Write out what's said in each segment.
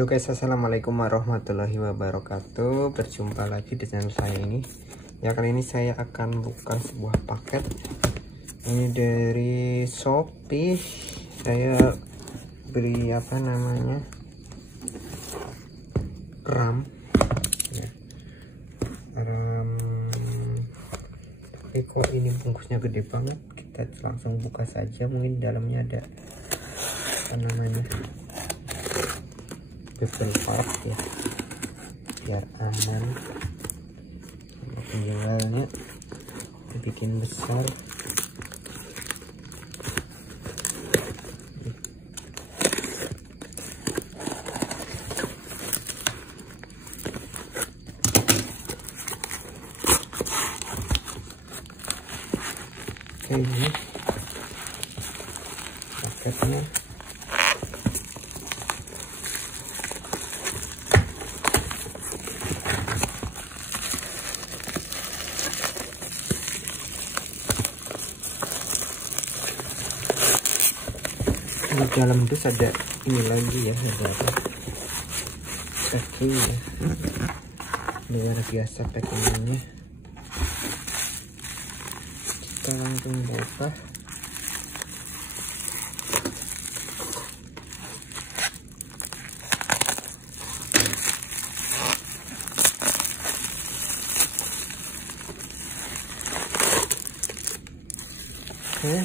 Halo guys, assalamualaikum warahmatullahi wabarakatuh. Berjumpa lagi di channel saya ini. Ya, kali ini saya akan buka sebuah paket. Ini dari Shopee. Saya beli RAM. Ya. RAM. Tapi kok ini bungkusnya gede banget. Kita langsung buka saja. Mungkin dalamnya ada bubble wrap ya, biar aman. Sama penjualnya dibikin besar. Oke, ini paketnya. Di dalam dus ada ini lagi ya, ada packing ya, luar biasa packingnya. Kita langsung buka. Oke,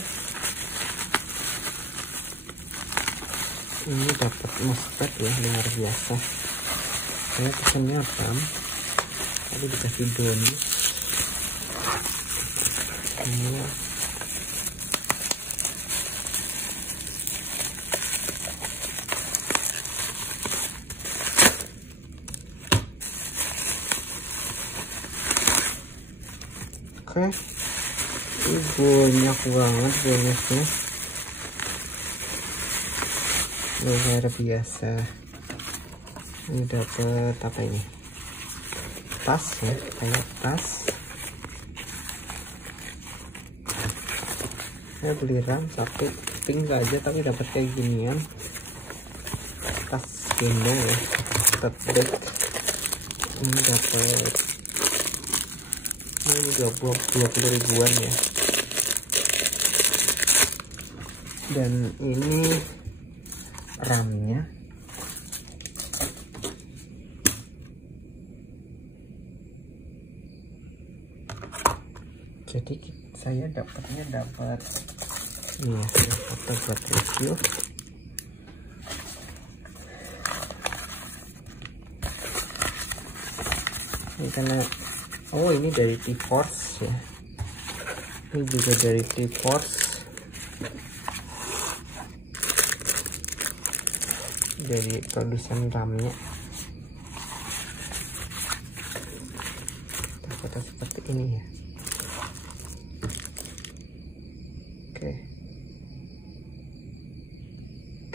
ini dapat mousepad ya, luar biasa. Saya pesannya RAM, tadi dikasih bonus. Ini oke, ini banyak banget bonusnya, luar biasa. Ini dapat apa ini, tas ya, kayak tas. Saya beli RAM satu pink aja tapi dapat kayak ginian, tas gendong ya, tote bag. Ini dapat ini 20 ribuan ya, dan ini RAM-nya. Jadi saya dapat ini ya, saya foto buat review. Ini karena ini dari T-Force ya, ini juga dari T-Force, dari produsen RAM-nya. Foto seperti ini ya.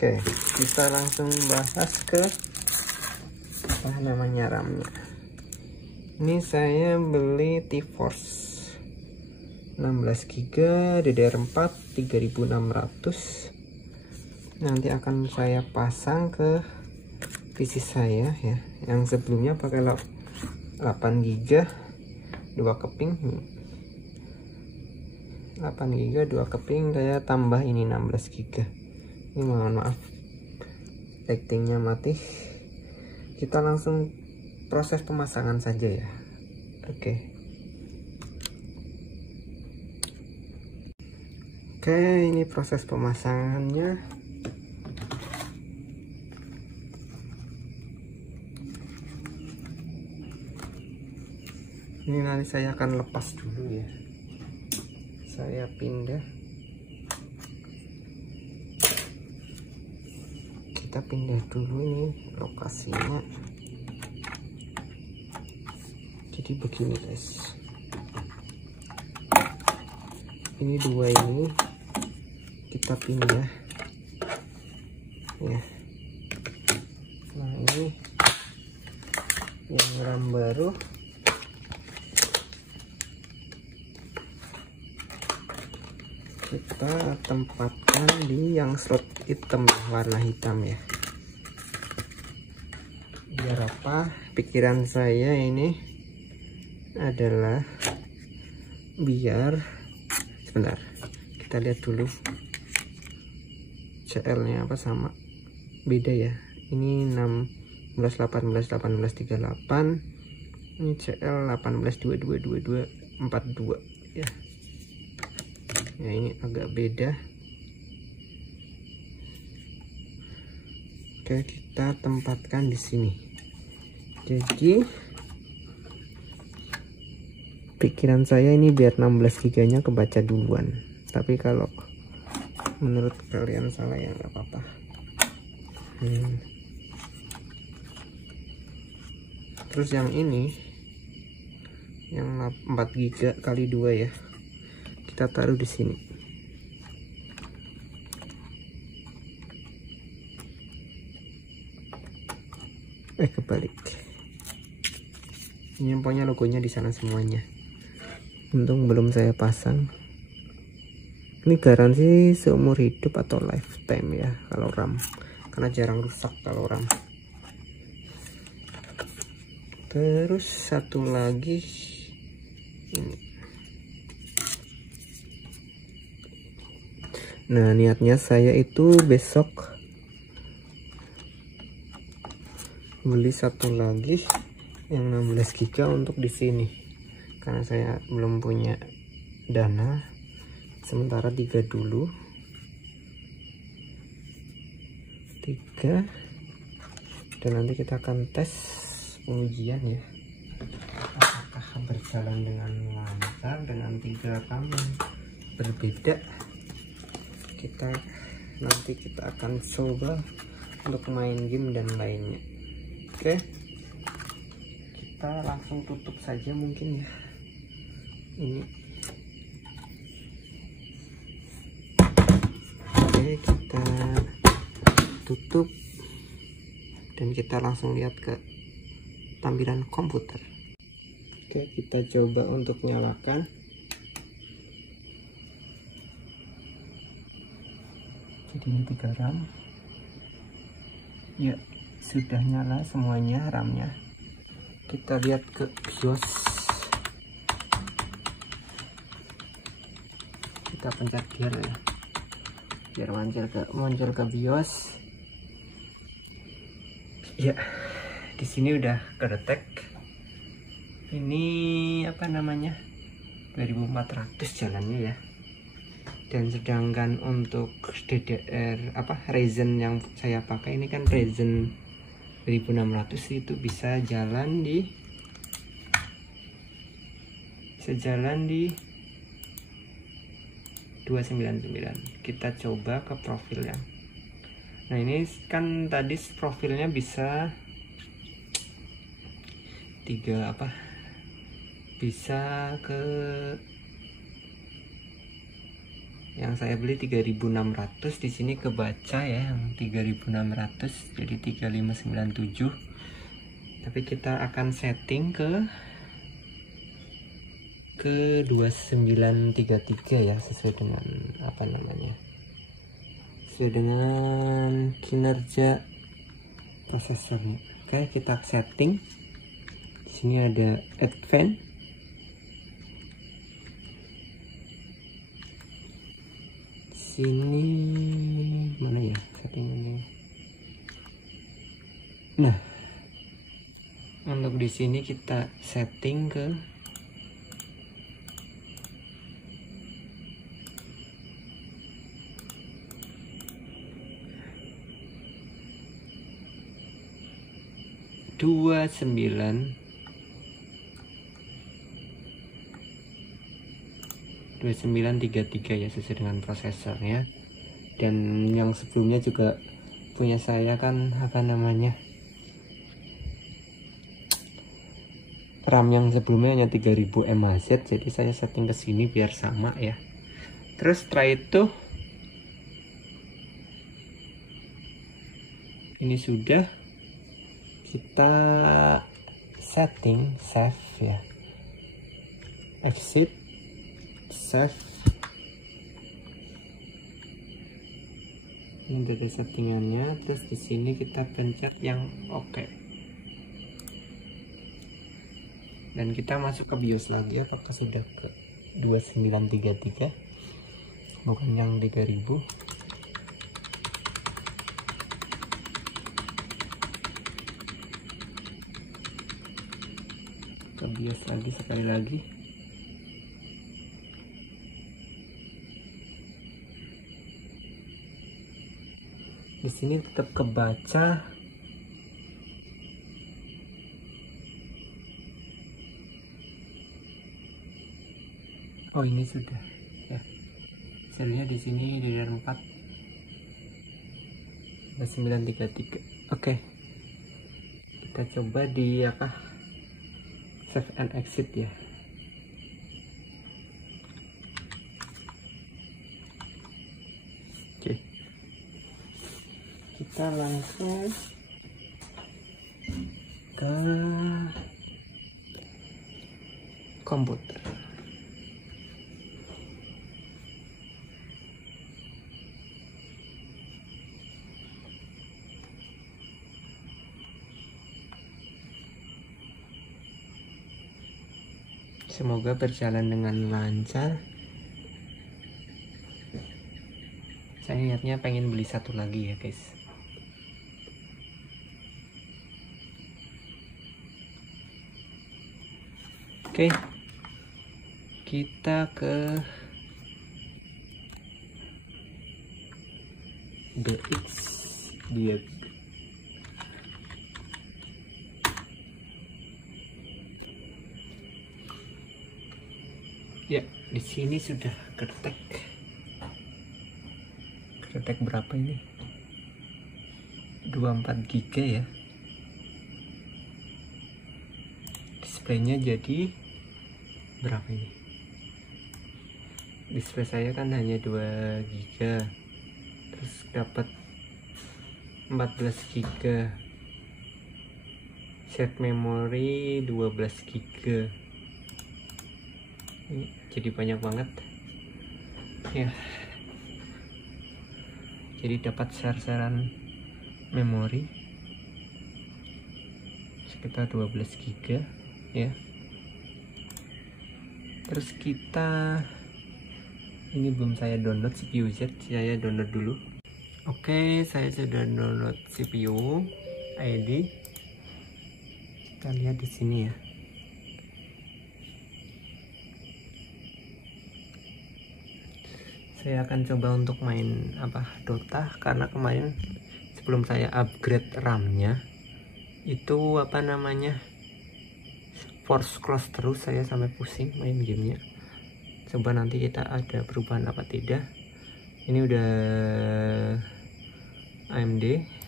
Oke, kita langsung bahas ke RAM-nya. Ini saya beli T-Force 16 GB DDR4 3600. Nanti akan saya pasang ke PC saya ya. Yang sebelumnya pakai 8 GB 2 keping. 8 GB 2 keping, saya tambah ini 16 GB. Ini mohon maaf lightingnya mati. Kita langsung proses pemasangan saja ya. Oke, ini proses pemasangannya. Ini nanti saya akan lepas dulu ya. Saya pindah. Kita pindah dulu ini lokasinya. Jadi begini guys, ini dua ini kita pindah ya. Nah, ini yang RAM baru. Kita tempatkan di yang slot hitam, warna hitam ya. biar apa? Pikiran saya ini adalah biar, sebentar, kita lihat dulu CL nya apa, sama beda ya. Ini 16 18 18 38, ini CL 18 22 22 42 ya. Ya ini agak beda. Oke, kita tempatkan di sini. Jadi pikiran saya ini biar 16 giganya kebaca duluan. Tapi kalau menurut kalian salah ya nggak apa-apa. Terus yang ini, yang 4 giga kali 2 ya, kita taruh di sini. Kebalik. Ini pokoknya logonya di sana semuanya. Untung belum saya pasang. Ini garansi seumur hidup atau lifetime ya kalau RAM, karena jarang rusak kalau RAM. Terus satu lagi ini. Nah, niatnya saya itu besok beli satu lagi yang 16 giga untuk di sini, karena saya belum punya dana. Sementara 3 dulu, 3, dan nanti kita akan tes pengujian ya, apakah berjalan dengan lancar dengan 3 RAM berbeda. Nanti kita akan coba untuk main game dan lainnya. Oke, kita langsung tutup saja mungkin ya. Ini oke, kita tutup dan kita langsung lihat ke tampilan komputer. Oke, kita coba untuk nyalakan. Jadi ini 3 RAM ya, sudah nyala semuanya RAM-nya. Kita lihat ke BIOS. Kita pencet gear ya, biar muncul ke BIOS. Ya, di sini udah kedetek. Ini apa namanya? 2400 jalannya ya. Dan sedangkan untuk DDR Ryzen yang saya pakai ini kan Ryzen 1600, itu bisa jalan di 299. Kita coba ke profilnya. Nah, ini kan tadi profilnya bisa bisa ke yang saya beli 3600, di sini kebaca ya yang 3600 jadi 3597. Tapi kita akan setting ke 2933 ya, sesuai dengan sesuai dengan kinerja prosesornya. Oke, kita setting. Di sini ada advance. Sini mana ya settingannya? Nah, untuk di sini kita setting ke 2933 ya, sesuai dengan prosesornya. Dan yang sebelumnya juga punya saya kan RAM yang sebelumnya hanya 3000 mAh, jadi saya setting ke sini biar sama ya. Terus setelah itu ini sudah kita setting, save ya, exit, save. Ini dari settingannya. Terus di sini kita pencet yang oke. Dan kita masuk ke BIOS lagi, apakah sudah ke 2933 bukan yang 3000. Ke BIOS lagi sekali lagi. Di sini tetap kebaca. Oh, ini sudah ya. Serinya di sini DDR4 933. Oke. Kita coba di apa? Save and exit ya. Oke. Kita langsung ke komputer. Semoga berjalan dengan lancar. Saya niatnya pengen beli satu lagi ya guys. Oke, kita ke DX dia. Ya, di sini sudah ketek. Ketek berapa ini? 24 GB ya. Displaynya jadi berapa ini? Display saya kan hanya 2 GB. Terus dapat 14 GB. Set memori 12 GB. Ini jadi banyak banget ya. Jadi dapat share-sharean memori sekitar 12 GB ya. Terus kita ini belum saya download CPU Z, saya download dulu. Oke, saya sudah download CPU ID. Kita lihat di sini ya. Saya akan coba untuk main Dota, karena kemarin sebelum saya upgrade RAM-nya itu force close terus, saya sampai pusing main gamenya. Coba nanti kita ada perubahan apa tidak. Ini udah AMD.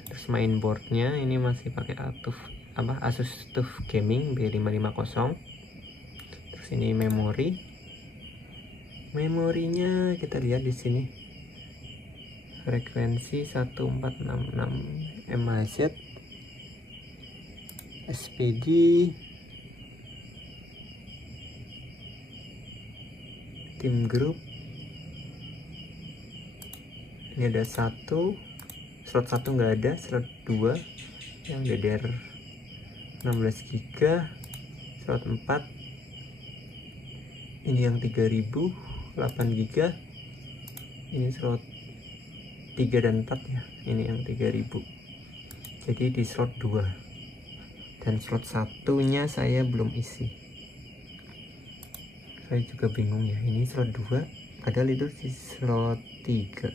Terus mainboardnya ini masih pakai Asus TUF Gaming B550. Terus ini memorinya kita lihat di sini, frekuensi 1466 MHz, SPD tim group. Ini ada slot 1 nggak ada, slot 2 yang DDR 16 GB, slot 4 ini yang 3000 8 GB, ini slot 3 dan 4 ya, ini yang 3000. Jadi di slot 2 dan slot satunya saya belum isi. Saya juga bingung ya, ini slot 2 padahal itu di slot 3.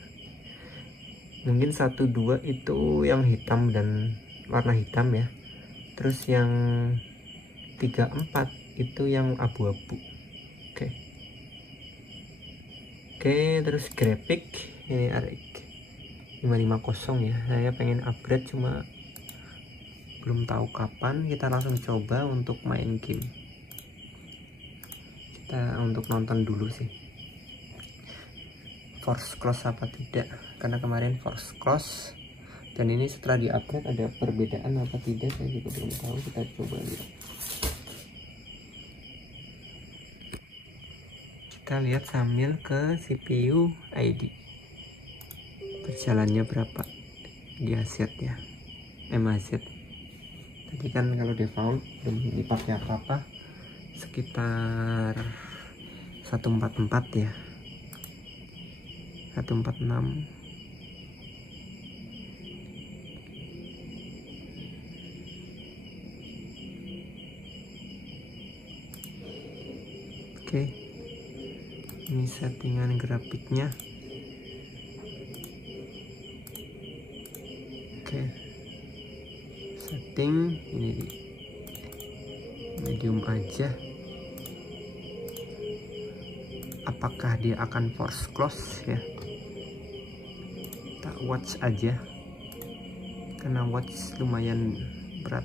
Mungkin 1 2 itu yang hitam dan warna hitam ya. Terus yang 3 4 itu yang abu-abu. Oke, terus grafik ini RX 550 ya. Saya pengen upgrade cuma belum tahu kapan. Kita langsung coba untuk main game. Kita untuk nonton dulu sih, force close apa tidak, karena kemarin force close dan ini setelah di upgrade ada perbedaan apa tidak saya juga belum tahu. Kita coba lihat. Kita lihat sambil ke CPU ID berjalannya berapa di aset ya, MHz. Tadi kan kalau default belum dipakai apa-apa, sekitar 144 ya, 146. Oke, ini settingan grafiknya. Oke, setting ini di medium aja. Apakah dia akan force close ya? Kita watch aja, karena watch lumayan berat.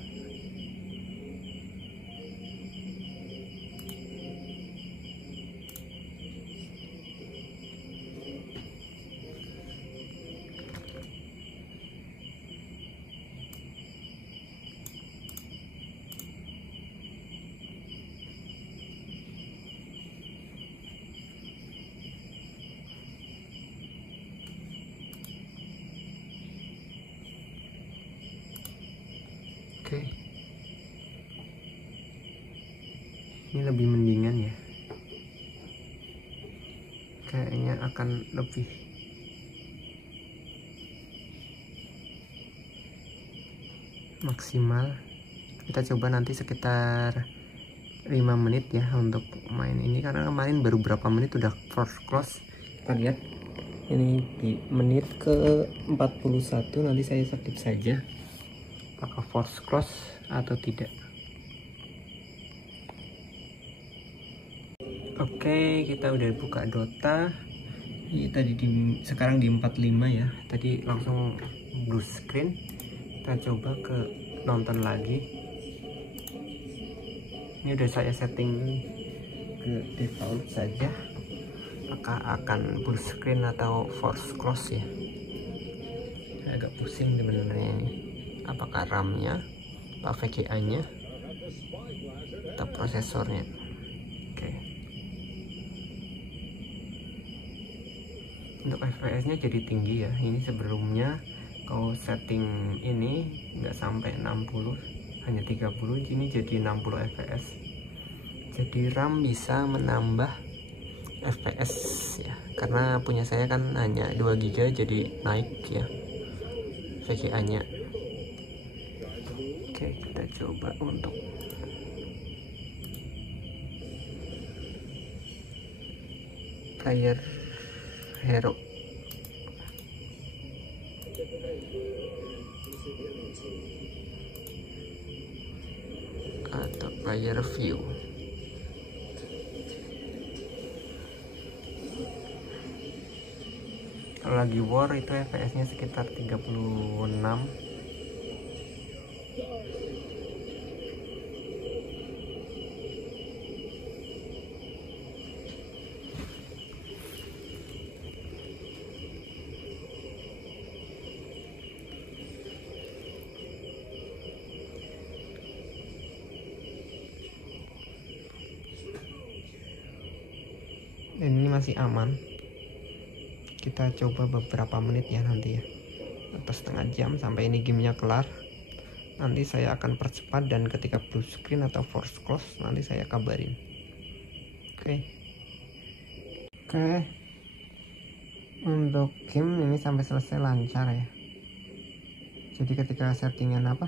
Oke, ini lebih mendingan ya, kayaknya akan lebih maksimal. Kita coba nanti sekitar 5 menit ya untuk main ini, karena kemarin baru berapa menit udah force close. Kita lihat ini di menit ke 41, nanti saya skip saja apakah force close atau tidak. Oke, kita udah buka Dota. Ini tadi sekarang di 45 ya. Tadi langsung blue screen. Kita coba ke nonton lagi. Ini udah saya setting ke default saja. Apakah akan blue screen atau force close ya? Agak pusing sebenarnya ini. Apakah RAM-nya, apa VGA-nya, atau prosesornya? Oke. Untuk FPS-nya jadi tinggi ya. Ini sebelumnya kalau setting ini nggak sampai 60, hanya 30, ini jadi 60 FPS. Jadi RAM bisa menambah FPS ya. Karena punya saya kan hanya 2 GB, jadi naik ya VGA-nya. Oke, kita coba untuk player hero atau player view. Kalau lagi war itu FPS-nya sekitar 36. Ini masih aman. Kita coba beberapa menit ya nanti ya, atau setengah jam sampai ini gamenya kelar. Nanti saya akan percepat, dan ketika blue screen atau force close nanti saya kabarin. Oke. Untuk game ini sampai selesai lancar ya. Jadi ketika settingan apa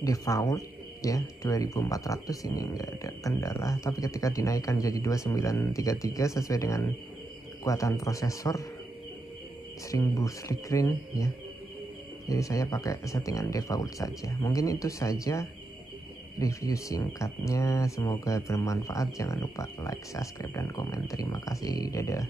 default ya 2400 ini enggak ada kendala, tapi ketika dinaikkan jadi 2933 sesuai dengan kekuatan prosesor sering blue screen ya. Jadi saya pakai settingan default saja. Mungkin itu saja review singkatnya, semoga bermanfaat. Jangan lupa like, subscribe, dan komen. Terima kasih, dadah.